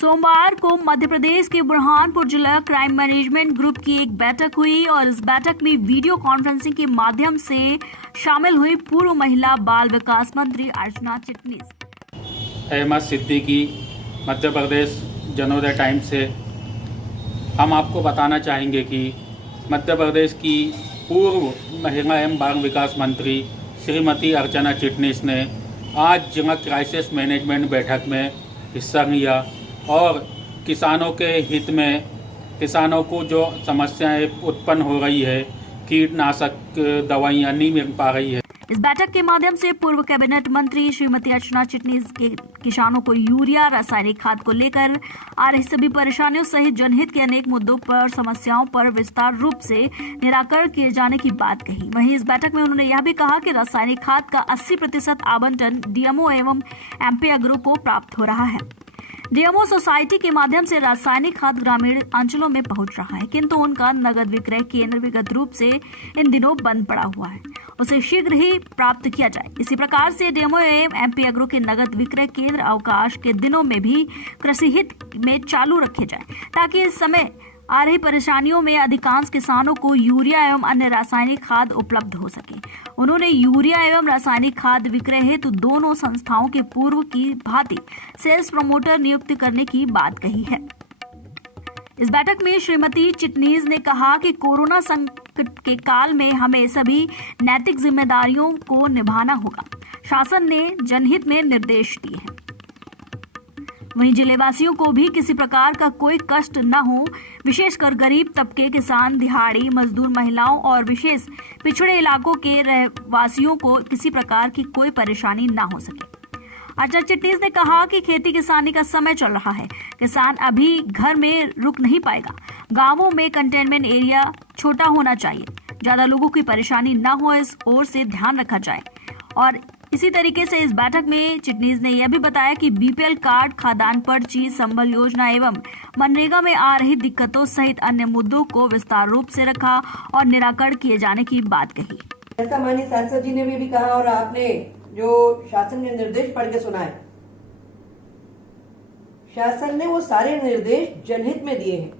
सोमवार को मध्य प्रदेश के बुरहानपुर जिला क्राइम मैनेजमेंट ग्रुप की एक बैठक हुई और इस बैठक में वीडियो कॉन्फ्रेंसिंग के माध्यम से शामिल हुई पूर्व महिला बाल विकास मंत्री अर्चना चिटनीस। अहमद सिद्दीकी, मध्य प्रदेश जनोदय टाइम्स से हम आपको बताना चाहेंगे कि मध्य प्रदेश की पूर्व महिला एवं बाल विकास मंत्री श्रीमती अर्चना चिटनीस ने आज जिला क्राइसिस मैनेजमेंट बैठक में हिस्सा लिया और किसानों के हित में किसानों को जो समस्याएं उत्पन्न हो रही है, कीटनाशक दवाइयाँ नहीं मिल पा रही है। इस बैठक के माध्यम से पूर्व कैबिनेट मंत्री श्रीमती अर्चना चिटनीस के किसानों को यूरिया, रासायनिक खाद को लेकर आ रही सभी परेशानियों सहित जनहित के अनेक मुद्दों पर समस्याओं पर विस्तार रूप से निराकरण किए जाने की बात कही। वहीं इस बैठक में उन्होंने यह भी कहा कि रासायनिक खाद का 80% आवंटन डीएमओ एवं एमपी एग्रो को प्राप्त हो रहा है। डीएमओ सोसाइटी के माध्यम से रासायनिक खाद ग्रामीण अंचलों में पहुंच रहा है, किंतु उनका नगद विक्रय केंद्र विगत रूप से इन दिनों बंद पड़ा हुआ है, उसे शीघ्र ही प्राप्त किया जाए। इसी प्रकार से डीएमओ एवं एमपी एग्रो के नगद विक्रय केंद्र अवकाश के दिनों में भी कृषि हित में चालू रखे जाए, ताकि इस समय आ रही परेशानियों में अधिकांश किसानों को यूरिया एवं अन्य रासायनिक खाद उपलब्ध हो सके। उन्होंने यूरिया एवं रासायनिक खाद विक्रय हेतु दोनों संस्थाओं के पूर्व की भांति सेल्स प्रमोटर नियुक्त करने की बात कही है। इस बैठक में श्रीमती चिटनीस ने कहा कि कोरोना संकट के काल में हमें सभी नैतिक जिम्मेदारियों को निभाना होगा। शासन ने जनहित में निर्देश दिए हैं। वहीं जिलेवासियों को भी किसी प्रकार का कोई कष्ट न हो, विशेषकर गरीब तबके, किसान, दिहाड़ी मजदूर, महिलाओं और विशेष पिछड़े इलाकों के रहवासियों को किसी प्रकार की कोई परेशानी न हो सके। अर्चना चिटनीस ने कहा कि खेती किसानी का समय चल रहा है, किसान अभी घर में रुक नहीं पाएगा। गांवों में कंटेनमेंट एरिया छोटा होना चाहिए, ज्यादा लोगों की परेशानी न हो, इस ओर से ध्यान रखा जाए। और इसी तरीके से इस बैठक में चिटनीस ने यह भी बताया कि बीपीएल कार्ड, खाद्यान्न पर्ची, संबल योजना एवं मनरेगा में आ रही दिक्कतों सहित अन्य मुद्दों को विस्तार रूप से रखा और निराकरण किए जाने की बात कही। ऐसा माननीय सांसद जी ने भी कहा और आपने जो शासन ने निर्देश पढ़ के सुनाए, शासन ने वो सारे निर्देश जनहित में दिए हैं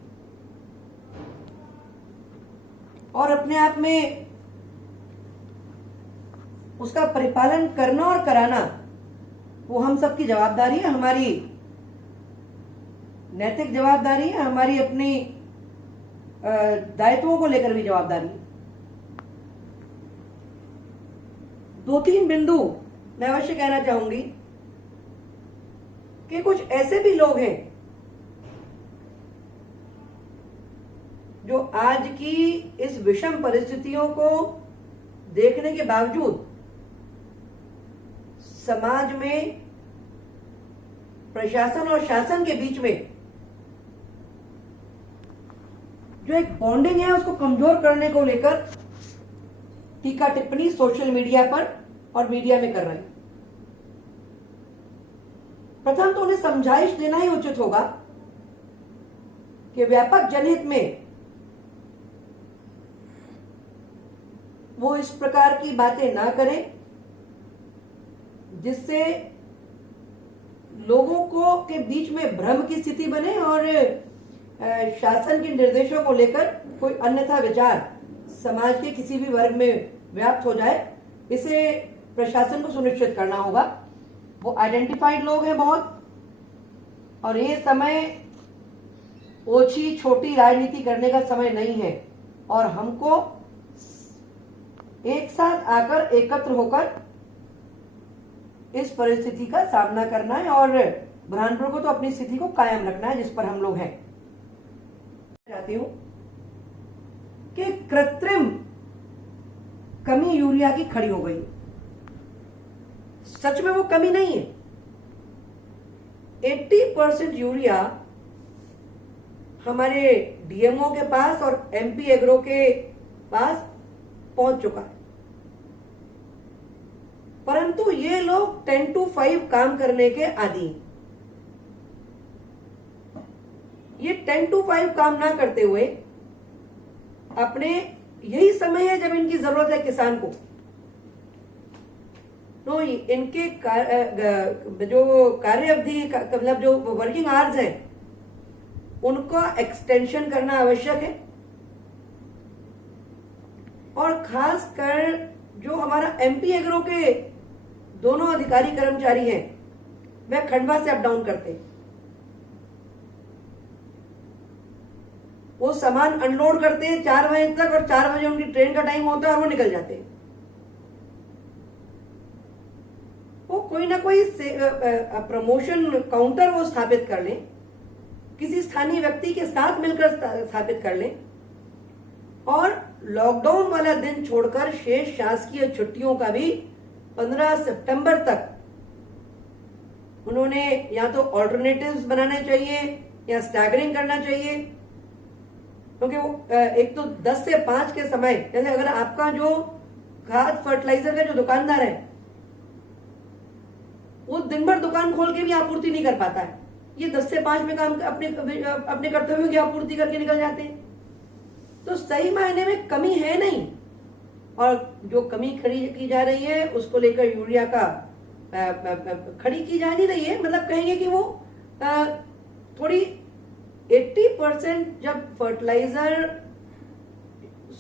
और अपने आप में उसका परिपालन करना और कराना वो हम सबकी जवाबदारी है, हमारी नैतिक जवाबदारी है, हमारी अपनी दायित्वों को लेकर भी जवाबदारी है। 2-3 बिंदु मैं अवश्य कहना चाहूंगी कि कुछ ऐसे भी लोग हैं जो आज की इस विषम परिस्थितियों को देखने के बावजूद समाज में प्रशासन और शासन के बीच में जो एक बॉन्डिंग है उसको कमजोर करने को लेकर टीका टिप्पणी सोशल मीडिया पर और मीडिया में कर रहे हैं। प्रथम तो उन्हें समझाइश देना ही उचित होगा कि व्यापक जनहित में वो इस प्रकार की बातें ना करें जिससे लोगों को के बीच में भ्रम की स्थिति बने और शासन के निर्देशों को लेकर कोई अन्यथा विचार समाज के किसी भी वर्ग में व्याप्त हो जाए। इसे प्रशासन को सुनिश्चित करना होगा। वो आइडेंटिफाइड लोग हैं बहुत, और ये समय ओछी छोटी राजनीति करने का समय नहीं है और हमको एक साथ आकर एकत्र होकर इस परिस्थिति का सामना करना है और बुरहानपुर को तो अपनी स्थिति को कायम रखना है जिस पर हम लोग हैं। चाहती हूं कि कृत्रिम कमी यूरिया की खड़ी हो गई। सच में वो कमी नहीं है। 80% यूरिया हमारे डीएमओ के पास और एमपी एग्रो के पास पहुंच चुका है, परंतु ये लोग 10 to 5 काम करने के आदी। ये 10 to 5 काम ना करते हुए अपने यही समय है जब इनकी जरूरत है किसान को, तो इनके जो कार्य अवधि मतलब जो वर्किंग आवर्स है उनका एक्सटेंशन करना आवश्यक है। और खासकर जो हमारा एमपी एग्रो के दोनों अधिकारी कर्मचारी हैं, वह खंडवा से अप डाउन करते हैं। वो सामान अनलोड करते हैं 4 बजे तक, और 4 बजे उनकी ट्रेन का टाइम होता है और वो निकल जाते हैं। वो कोई ना कोई प्रमोशन काउंटर वो स्थापित कर लें, किसी स्थानीय व्यक्ति के साथ मिलकर स्थापित कर लें, और लॉकडाउन वाला दिन छोड़कर शेष शासकीय छुट्टियों का भी 15 सितंबर तक उन्होंने या तो ऑल्टरनेटिव्स बनाने चाहिए या स्टैगरिंग करना चाहिए। क्योंकि वो एक तो 10 से 5 के समय, जैसे अगर आपका जो खाद फर्टिलाइजर का जो दुकानदार है वो दिन भर दुकान खोल के भी आपूर्ति नहीं कर पाता है, ये 10 से 5 में काम अपने कर्तव्यों की आपूर्ति करके निकल जाते हैं। तो सही मायने में कमी है नहीं, और जो कमी खड़ी की जा रही है उसको लेकर यूरिया का खड़ी की जा नहीं रही है। मतलब कहेंगे कि वो थोड़ी 80% जब फर्टिलाइजर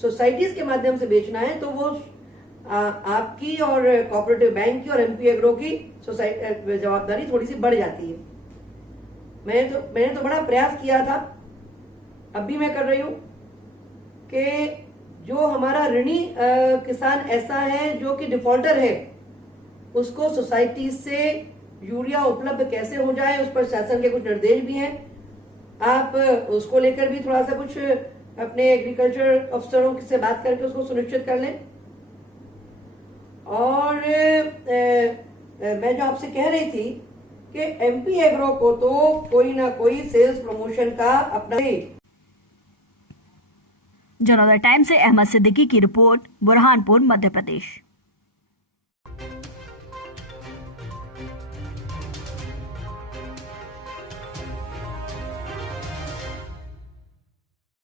सोसाइटीज के माध्यम से बेचना है तो वो आपकी और कोऑपरेटिव बैंक की और एमपी एग्रो की जवाबदारी थोड़ी सी बढ़ जाती है। मैंने तो बड़ा प्रयास किया था, अब भी मैं कर रही हूं, कि जो हमारा ऋणी किसान ऐसा है जो कि डिफॉल्टर है, उसको सोसाइटी से यूरिया उपलब्ध कैसे हो जाए, उस पर शासन के कुछ निर्देश भी हैं। आप उसको लेकर भी थोड़ा सा कुछ अपने एग्रीकल्चर अफसरों से बात करके उसको सुनिश्चित कर लें। और मैं जो आपसे कह रही थी कि एमपी एग्रो को तो कोई ना कोई सेल्स प्रमोशन का अपना। जनोदय टाइम्स से अहमद सिद्दीकी की रिपोर्ट, बुरहानपुर, मध्य प्रदेश।